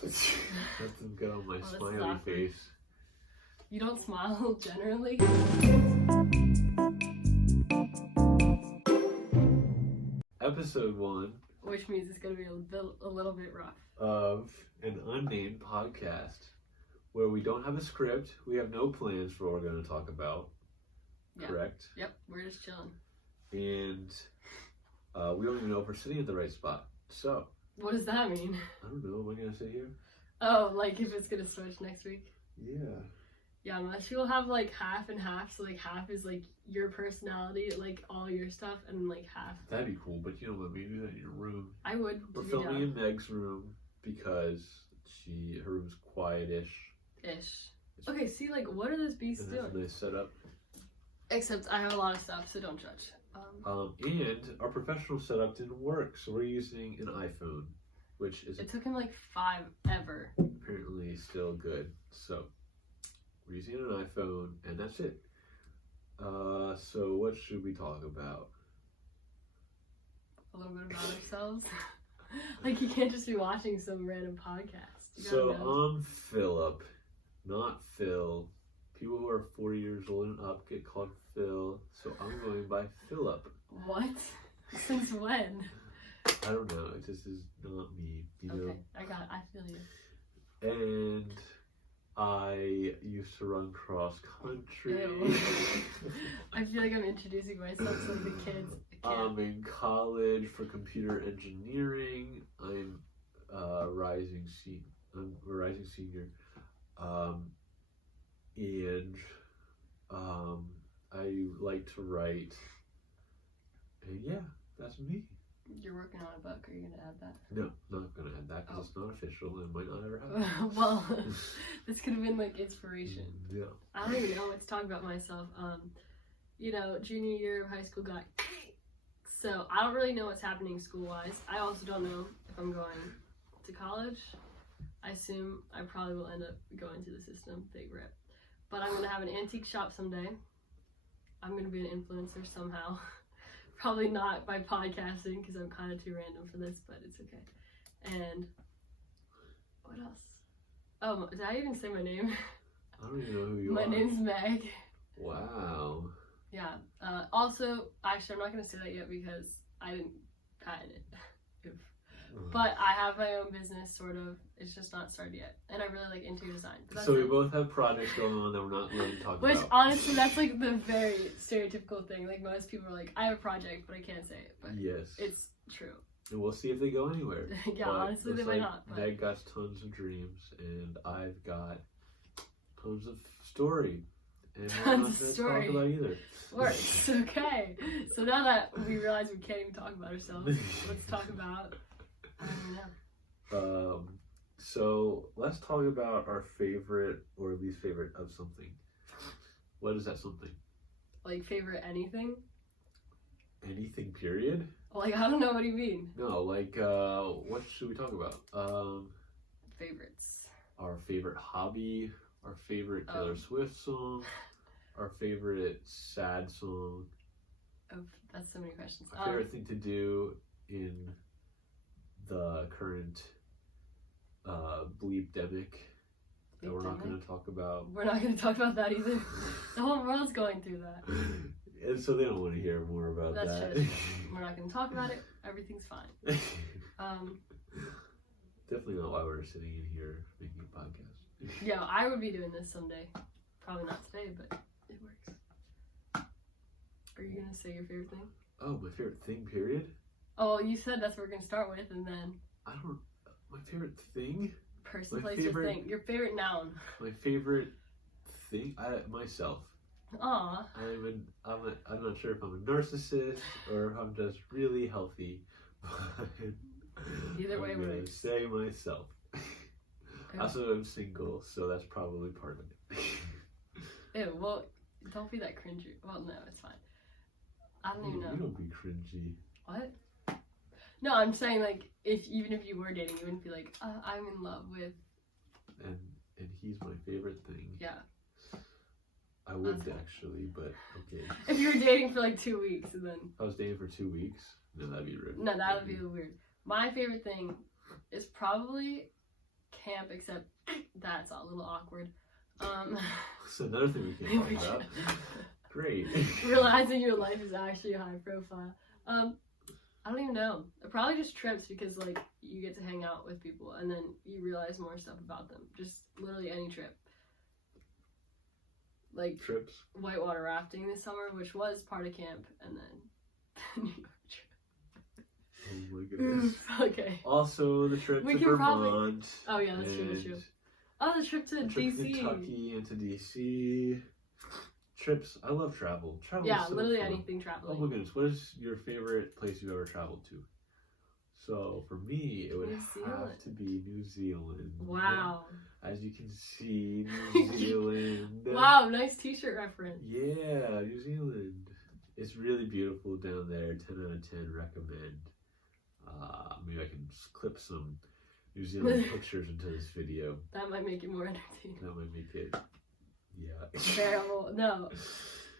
Nothing good on my smiley face. You don't smile generally? Episode 1. Which means it's going to be a little bit rough. Of an unnamed podcast where we don't have a script. We have no plans for what we're going to talk about. Yeah. Correct? Yep, we're just chilling. And we don't even know if we're sitting at the right spot. So. What does that mean? I don't know. Am I going to sit here? Oh, like if it's going to switch next week? Yeah. Yeah, most people have like half and half, so like half is like your personality, like all your stuff, and like half. That'd be cool, but you don't let me do that in your room. I would. We're filming in Meg's room because her room's quiet-ish. Okay, see, like, what are those beasts doing? That's a nice setup. Except I have a lot of stuff, so don't judge. And our professional setup didn't work, so we're using an iPhone, which is it took him like 5 ever. Apparently still good. So we're using an iPhone, and that's it. So what should we talk about? A little bit about ourselves. Like, you can't just be watching some random podcast. So I'm Philip, not Phil. People who are 40 years old and up get called Phil, so I'm going by Philip. What? Since when? I don't know. It just is not me. You know? Okay, I feel you. And I used to run cross country. I feel like I'm introducing myself to like the kids. I'm in college for computer engineering. I'm a rising senior. And I like to write. And yeah, that's me. You're working on a book. Are you going to add that? No, not going to add that because it's not official and might not ever happen. Well, this could have been like inspiration. Yeah. I don't even know what to talk about myself. You know, junior year of high school got so I don't really know what's happening school-wise. I also don't know if I'm going to college. I assume I probably will end up going to the system. Big rip. But I'm going to have an antique shop someday. I'm going to be an influencer somehow. Probably not by podcasting because I'm kind of too random for this, but it's okay. And what else? Oh, did I even say my name? I don't even know who you are. My name's Meg. Wow. Yeah. Also, actually, I'm not going to say that yet because I didn't patent it. But I have my own business, sort of. It's just not started yet. And I really like interior design. So we both have projects going on that we're not really talking Which, about. honestly, that's like the very stereotypical thing. Like, most people are like, I have a project, but I can't say it. But yes. It's true. And we'll see if they go anywhere. Yeah, but honestly, they might not. But Meg got tons of dreams, and I've got tons of story. And we're not going to talk about either. Works. Okay. So now that we realize we can't even talk about ourselves, let's talk about... I don't know. So let's talk about our favorite or least favorite of something. What is that something? Like favorite anything? Anything, period? Like, I don't know, what do you mean? No, like, what should we talk about? Favorites. Our favorite hobby, our favorite Taylor Swift song, our favorite sad song. Oh, that's so many questions. Our favorite thing to do in the current bleep-demic that we're not going to talk about. We're not going to talk about that either. The whole world's going through that. And so they don't want to hear more about that. That's true. We're not going to talk about it. Everything's fine. Definitely not why we're sitting in here making a podcast. Yeah, I would be doing this someday. Probably not today, but it works. Are you going to say your favorite thing? Oh, my favorite thing, period? Oh, well, you said that's what we're going to start with, and then... My favorite thing? Person, place, or thing. Your favorite noun. My favorite thing? Myself. Aw. I'm not sure if I'm a narcissist or if I'm just really healthy. But either way I'm going to say myself. Okay. Also, I'm single, so that's probably part of it. Ew, well, don't be that cringy. Well, no, it's fine. I don't even know. You don't be cringy. What? No, I'm saying, like, even if you were dating, you wouldn't be like, I'm in love with... And he's my favorite thing. Yeah. I would actually, but okay. If you were dating for like 2 weeks and then... If I was dating for 2 weeks? No, that'd be rude. No, that would be weird. My favorite thing is probably camp, except that's a little awkward. That's another thing we can talk about. Great. Realizing your life is actually high profile. I don't even know. Probably just trips because like you get to hang out with people and then you realize more stuff about them. Just literally any trip. Like trips. Whitewater rafting this summer, which was part of camp, and then the New York trip. Oh my goodness. Okay. Also the trip to Vermont. Oh yeah, that's true. That's true. Oh, the trip to DC. To Kentucky and to DC. Trips. I love travel. Travel. Yeah, is so literally fun. anything traveling. Oh my goodness, what is your favorite place you've ever traveled to? So for me, it would have to be New Zealand. Wow. As you can see, New Zealand. Wow, nice t-shirt reference. Yeah, New Zealand. It's really beautiful down there. 10 out of 10, recommend. Maybe I can clip some New Zealand pictures into this video. That might make it more entertaining. That might make it, yeah. Terrible. No.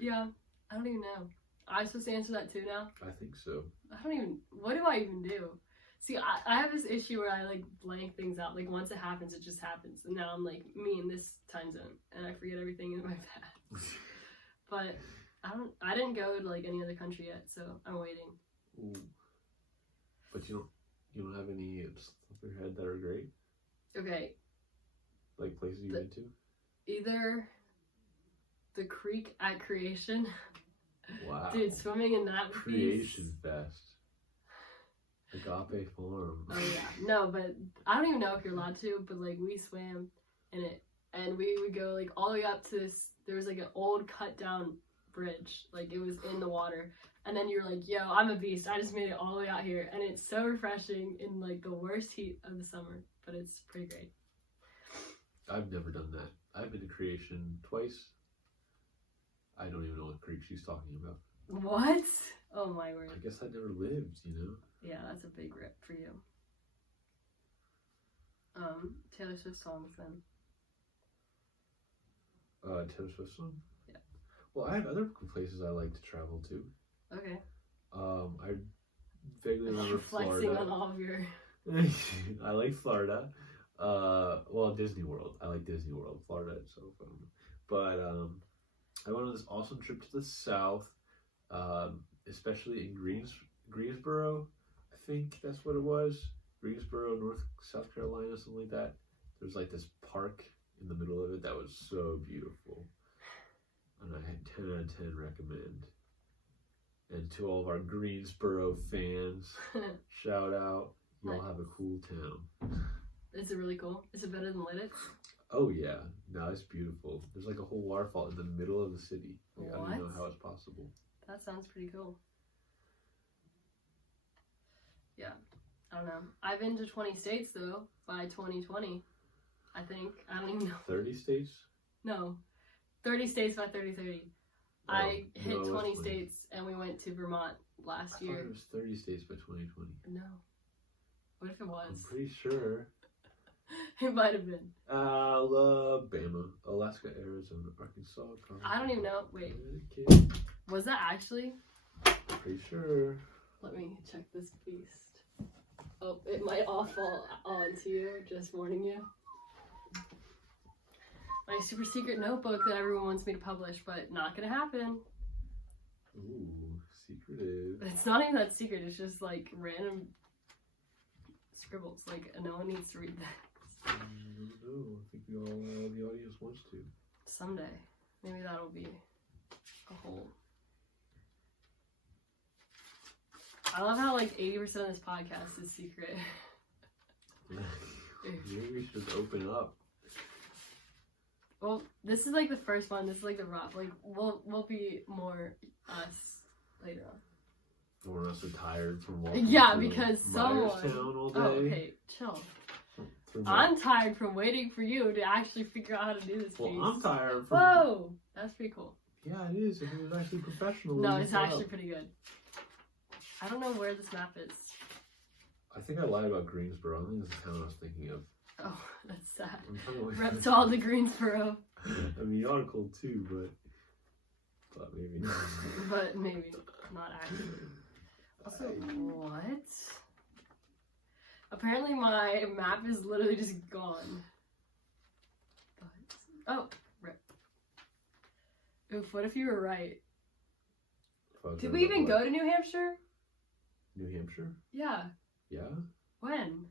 Yeah, I don't even know. I'm supposed to answer that too now? I think so. What do I even do? See, I have this issue where I like blank things out. Like once it happens, it just happens. And now I'm like me in this time zone and I forget everything in my past. But I didn't go to like any other country yet, so I'm waiting. Ooh. But you don't have any off your head that are great? Okay. Like places you've been to? Either the creek at Creation. Wow. Dude, swimming in that Creation Fest. Agape Farm. Oh yeah. No, but I don't even know if you're allowed to, but like we swam in it and we would go like all the way up to this, there was like an old cut down bridge. Like it was in the water. And then you're like, yo, I'm a beast. I just made it all the way out here. And it's so refreshing in like the worst heat of the summer. But it's pretty great. I've never done that. I've been to Creation twice. I don't even know what creek she's talking about. What? Oh my word. I guess I never lived, you know? Yeah, that's a big rip for you. Taylor Swift songs then. Taylor Swift song? Yeah. Well, I have other places I like to travel to. Okay. I vaguely remember flexing Florida. on all of your... I like Florida. Well, Disney World. I like Disney World. Florida itself, I don't know. But, I went on this awesome trip to the south, especially in Greensboro. I think that's what it was. Greensboro, South Carolina, something like that. There's like this park in the middle of it that was so beautiful. And I had 10 out of 10 recommend. And to all of our Greensboro fans, shout out. Y'all have a cool town. Is it really cool? Is it better than Lidditz? Oh yeah, no, it's beautiful. There's like a whole waterfall in the middle of the city. Like, I don't even know how it's possible. That sounds pretty cool. Yeah, I don't know. I've been to 20 states though by 2020. I think. I don't even know. 30 states? No, 30 states by 30. Oh, I hit no, 20 states and we went to Vermont last year. I thought it was 30 states by 2020. No. What if it was? I'm pretty sure. It might have been. Alabama, Alaska, Arizona, Arkansas, Colorado. I don't even know. Wait. Connecticut. Was that actually? Pretty sure. Let me check this beast. Oh, it might all fall onto you. Just warning you. My super secret notebook that everyone wants me to publish, but not gonna happen. Ooh, secretive. It's not even that secret. It's just like random scribbles. Like no one needs to read that. No, I think the audience wants to. Someday. Maybe that'll be a whole... I love how like 80% of this podcast is secret. Maybe we should open up. Well, this is like the first one. This is like the rough. Like we'll be more us later on. We're not so tired from walking. Yeah, because someone... all day. Oh, okay, chill. I'm tired from waiting for you to actually figure out how to do this piece. Well, I'm tired from... Whoa! That's pretty cool. Yeah, it is. If it was actually professional. No, it's actually pretty good. I don't know where this map is. I think I lied about Greensboro. I think this is the town I was thinking of. Oh, that's sad. Rep to all the Greensboro. I mean, you are cool too, but maybe not. But maybe not actually. Also, what? Apparently my map is literally just gone. But, oh, rip. Oof, what if you were right? Did we even go to New Hampshire? New Hampshire? Yeah. Yeah? When?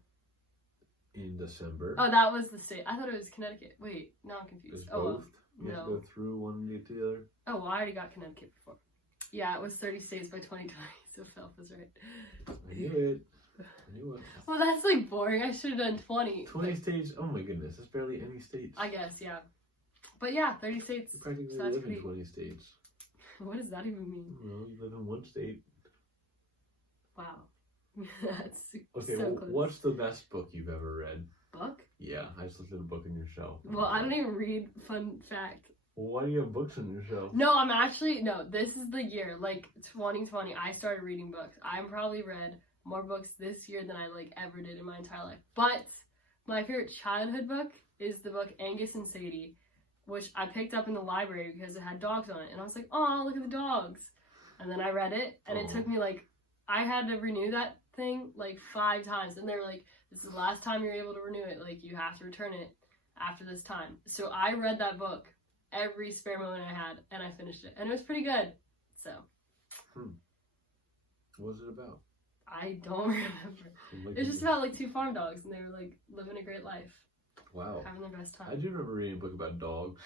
In December. Oh, that was the state. I thought it was Connecticut. Wait, now I'm confused. It's oh, both. You no. have to go through one and get to the other. Oh, well, I already got Connecticut before. Yeah, it was 30 states by 2020, so Philip was right. I knew it. I knew it. Well, that's like boring. I should have done 20. 20 states? Oh my goodness, that's barely any states. I guess, yeah. But yeah, 30 states. You practically so live pretty... in 20 states. What does that even mean? Well, you live in one state. Wow. That's okay, so close. What's the best book you've ever read? Book? Yeah, I just looked at a book on your shelf. Well, I don't even read, fun fact. Well, why do you have books on your shelf? No, I'm actually, no, this is the year, like 2020, I started reading books. I'm probably read more books this year than I like ever did in my entire life. But my favorite childhood book is the book Angus and Sadie, which I picked up in the library because it had dogs on it. And I was like, oh, look at the dogs. And then I read it, and it took me like, I had to renew that thing like 5 times. And they were like, this is the last time you're able to renew it. Like, you have to return it after this time. So I read that book every spare moment I had, and I finished it. And it was pretty good. So. What was it about? I don't remember. It's just about like 2 farm dogs, and they were like living a great life. Wow. Having their best time. I do remember reading a book about dogs.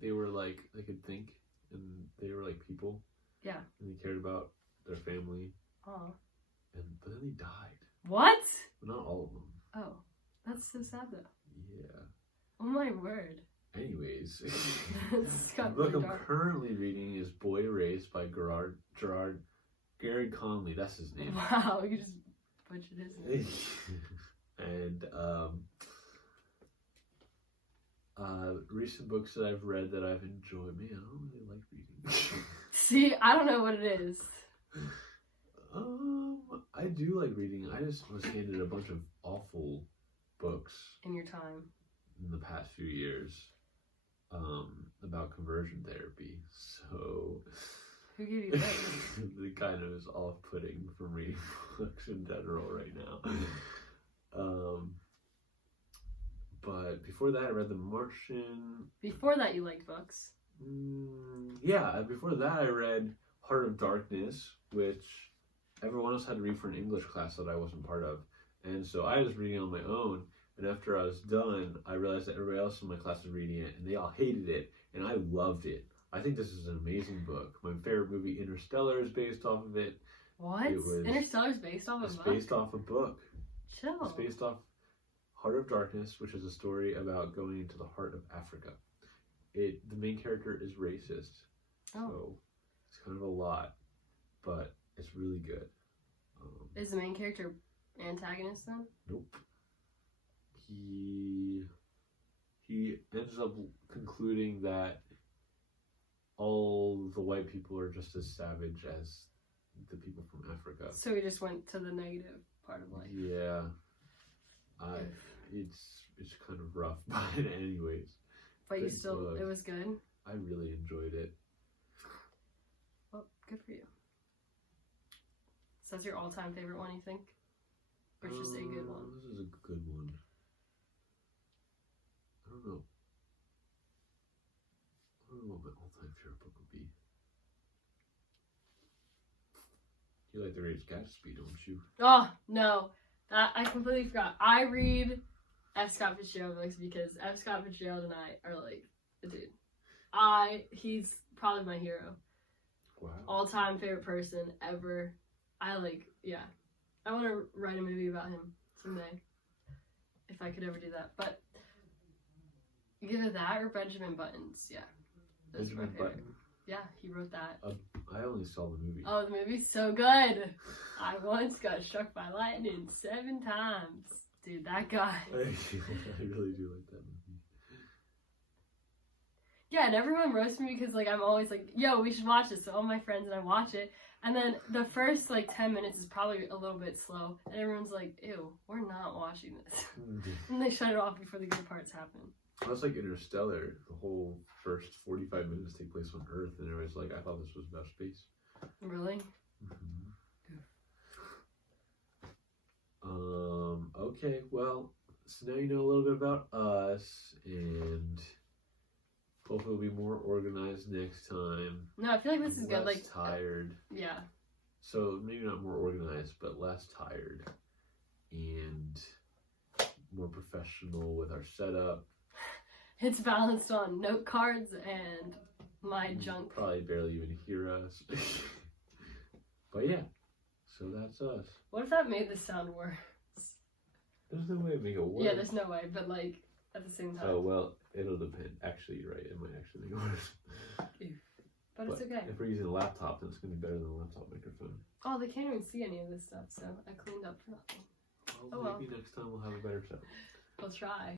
They were like, they could think, and they were like people. Yeah. And they cared about their family. Aw. But then they died. What? Well, not all of them. Oh. That's so sad though. Yeah. Oh my word. Anyways. The book I'm currently reading is Boy Erased by Garrett Conley. That's his name. Wow, you just butchered his name. And recent books that I've read that I've enjoyed. Man, I don't really like reading. See, I don't know what it is. I do like reading. I just was handed a bunch of awful books in your time in the past few years about conversion therapy. So who gave you that? It kind of is off-putting from reading books in general right now. But before that, I read The Martian. Before that, you liked books? Yeah, before that, I read Heart of Darkness, which everyone else had to read for an English class that I wasn't part of. And so I was reading it on my own. And after I was done, I realized that everybody else in my class was reading it, and they all hated it, and I loved it. I think this is an amazing book. My favorite movie, Interstellar, is based off of it. What? Interstellar's based off a book? It's based off a book. Chill. It's based off Heart of Darkness, which is a story about going into the heart of Africa. The main character is racist, so it's kind of a lot, but it's really good. Is the main character antagonist then? Nope. He ends up concluding that all the white people are just as savage as the people from Africa. So he just went to the negative part of life. Yeah. It's kind of rough, but anyways. But you still, book. It was good? I really enjoyed it. Well, good for you. So that's your all-time favorite one, you think? Or just a good one? This is a good one. I don't know what my all-time favorite book would be. You like The Great Gatsby, don't you? Oh, no. I completely forgot. I read F. Scott Fitzgerald books because F. Scott Fitzgerald and I are like, dude. He's probably my hero. Wow. All-time favorite person ever. I want to write a movie about him someday. If I could ever do that. But either that or Benjamin Buttons. Yeah. Those are my favorite. Button? Yeah, he wrote that. I only saw the movie. Oh, the movie's so good. I once got struck by lightning 7 times. Dude, that guy. I really do like that movie. Yeah, and everyone roasts me because, like, I'm always like, yo, we should watch this. So all my friends and I watch it. And then the first, 10 minutes is probably a little bit slow. And everyone's like, ew, we're not watching this. And they shut it off before the good parts happen. Well, it's like Interstellar. The whole first 45 minutes take place on Earth. And everybody's like, I thought this was about space. Really? Mm-hmm. Okay, well, so now you know a little bit about us, and hopefully we'll be more organized next time. No, I feel like this is good. Less Like, tired. yeah. So maybe not more organized, but less tired, and more professional with our setup. It's balanced on note cards and my You junk. probably barely even hear us. But yeah, so that's us. What if that made this sound worse? There's no way to make it worse. Yeah, there's no way, but like at the same time. Oh, well, it'll depend. Actually, you're right. It might actually make it worse. But it's okay. If we're using a laptop, then it's going to be better than a laptop microphone. Oh, they can't even see any of this stuff, so I cleaned up for nothing. Well, maybe next time we'll have a better setup. We'll try.